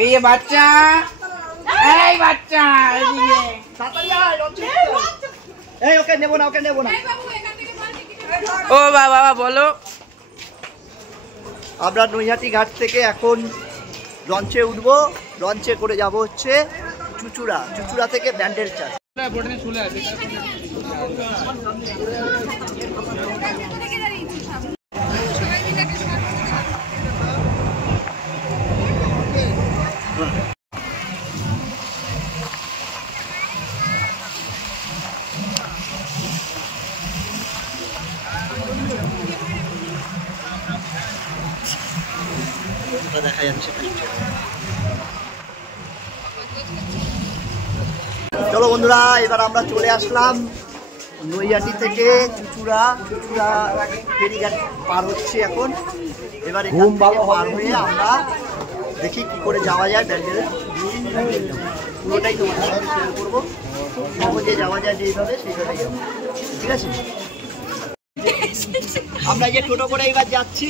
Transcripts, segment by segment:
এই যে বাচ্চা, এই বাচ্চা ওকে নেবো না, ওকে নেবো না। ও বাবা বলো। আমরা নৈহাটি ঘাট থেকে এখন লঞ্চে উঠবো। লঞ্চে করে যাব হচ্ছে চুচুড়া, চুচুড়া থেকে ব্যান্ডেল চার্চ। চলে আসে দেখা যাচ্ছে। চলো বন্ধুরা, এবার আমরা চলে আসলাম নৈহাটি থেকে চুচুড়া। চুচুড়া ফেরিঘাট পার হচ্ছে এখন। এবার পার হয়ে আমরা দেখি কি করে যাওয়া যায় ব্যান্ডেলে। পুরোটাই তোমাদের সাথে শেয়ার করবো। সহজে যাওয়া যায় যেইভাবে সেইভাবে যাবো, ঠিক আছে? আমরা যে টোটো করে এবার যাচ্ছি।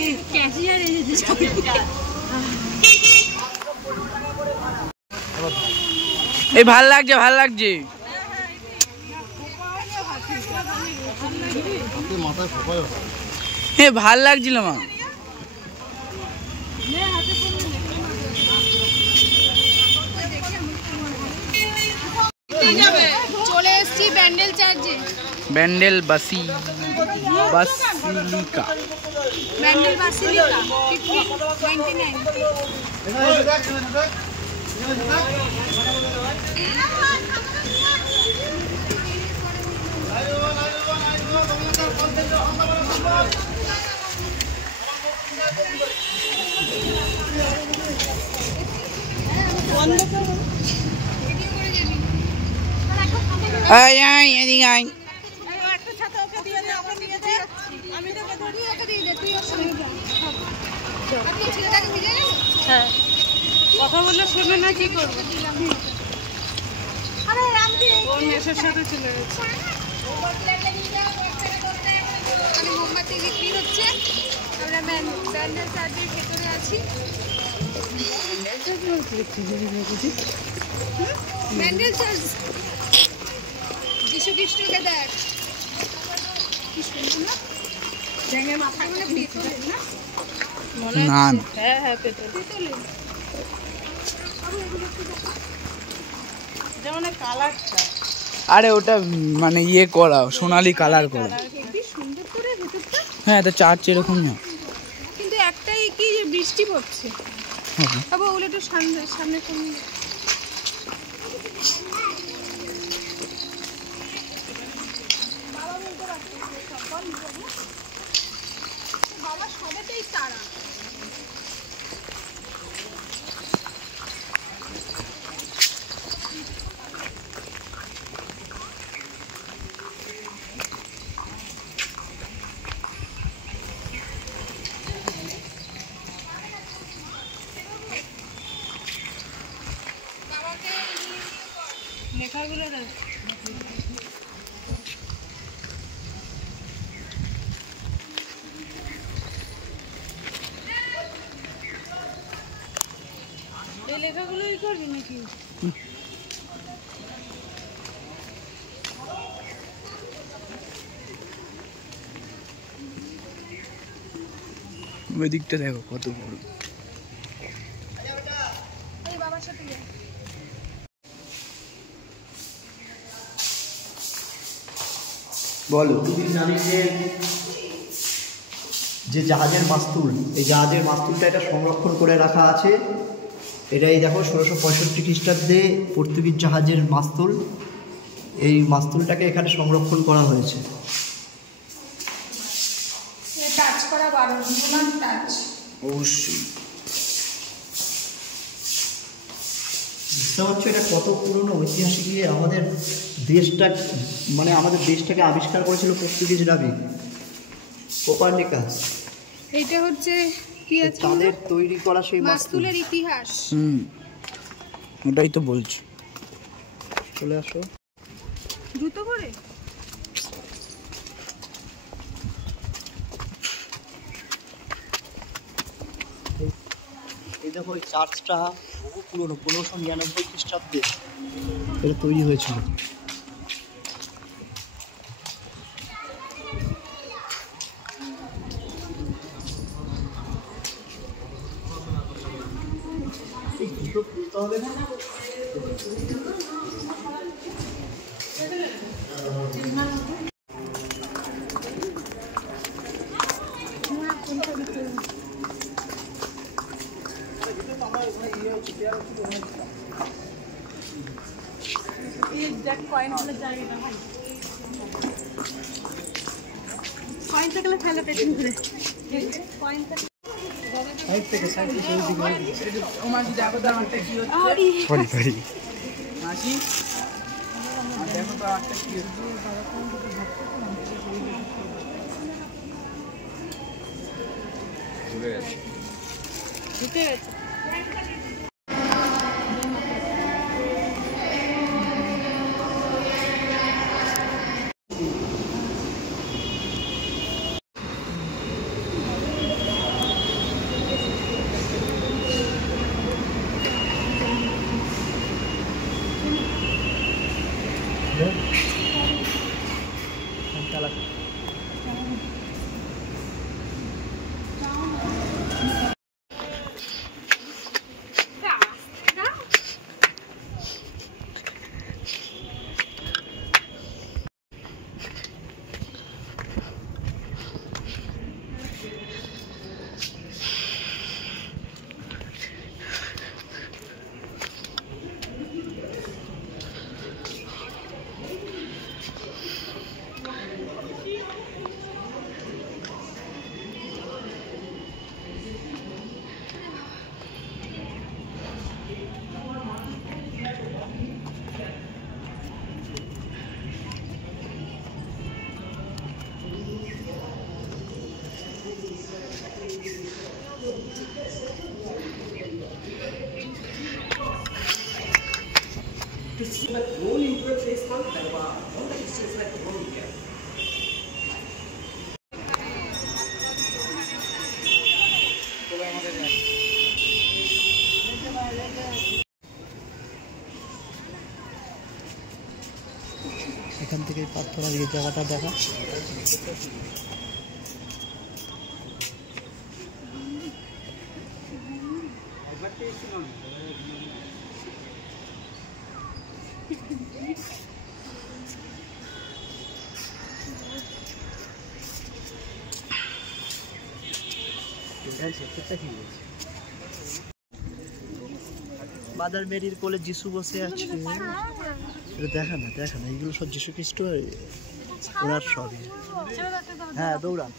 এই ভাল লাগছে, ভাল লাগছে। ভাল লাগছিল মা। চলে এসেছি ব্যান্ডেল চার্চে। ব্যান্ডেল বাসিলিকা। ব্যান্ডেল বাসিলিকা 99। কথা বললে শুনে না, কি করবো? নেশার সাথে চলে গেছে। মোমবাতি বিক্রি হচ্ছে। আমরা ব্যান্ডেল চার্চের ভেতরে আছি। ব্যান্ডেল চার্চ, যিশু খ্রিস্টকে দেখ, কি সুন্দর না? ব্যাঙের মাথা মানে পিতলের না? না, হ্যাঁ হ্যাঁ পিতলের। যেমন কালারটা, আরে ওটা মানে ইয়ে করা, সোনালি কালার করা। সুন্দর করে ভেতরটা। হ্যাঁ, এটা চার্চ এরকম না, কিন্তু একটাই কি যে বৃষ্টি পড়ছে। বাবা ওগুলো একটু সামনে সামনে। বাবা সবেতেই তারা। লেখাগুলো দেখ। এই লেখাগুলোই করবি নাকি? ওই দিকটা দেখো কত বড়। এই বাবার সাথে বলো। যে জাহাজের মাস্তুল, এই জাহাজের মাস্তুলটা এটা সংরক্ষণ করে রাখা আছে। এটাই দেখো 1665 খ্রিস্টাব্দে পর্তুগিজ জাহাজের মাস্তুল। এই মাস্তুলটাকে এখানে সংরক্ষণ করা হয়েছে। টাচ করা বারণ, টাচ অবশ্যই। বুঝতে পারছো এটা কত পুরনো ঐতিহাসিক। আমাদের দেশটা মানে আমাদের দেশটাকে আবিষ্কার করেছিল পর্তুগিজ নাবিক কোপার্নিকাস। এইটা হচ্ছে কি আছে তাদের তৈরি করা সেই মাস্তুলের ইতিহাস। ওটাই তো বলছি। চলে আসো দ্রুত করে। দেখো ওই চার্চটা বহু পুরনো, 1599 খ্রিস্টাব্দে এটা তৈরি হয়েছিল। দেখো তো একটা কি এখান থেকে পাথরের এই জায়গাটা দেখা। মাদার মেরির কোলে যিশু বসে আছে। দেখা না এইগুলো সব যিশু খ্রিস্ট ওনার সবই। হ্যাঁ দৌড়ান।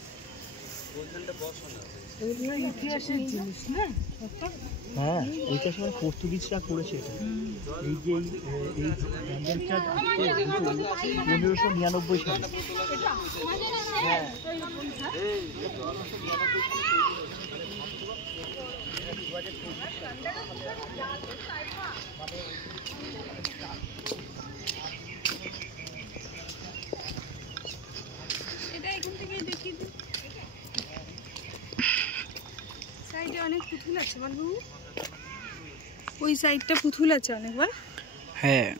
হ্যাঁ এইটা সময় পর্তুগিজরা করেছে এটা। এই যে এই প্যান্ডেলটা 1599 সালে। হ্যাঁ এটা এখান থেকে দেখি সাইডে অনেক পুতুল আছে বাবু, ওই সাইডটা পুতুল আছে অনেকবার। হ্যাঁ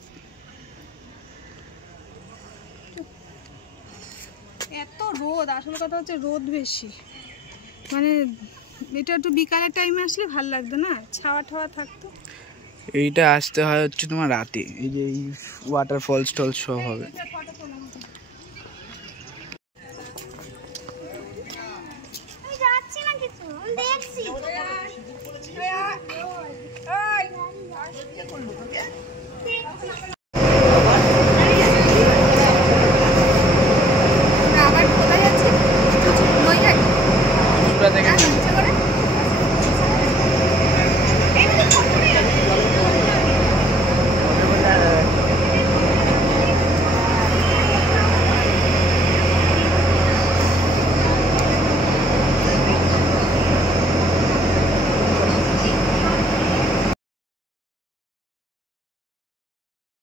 এত রোদ, আসল কথা হচ্ছে রোদ বেশি, মানে এটা একটু বিকালের টাইমে আসলে ভালো লাগতো না, ছাওয়া ঠাওয়া থাকতো। এইটা আসতে হয় হচ্ছে তোমার রাতে, এই যে এই ওয়াটারফলস টলস সব হবে।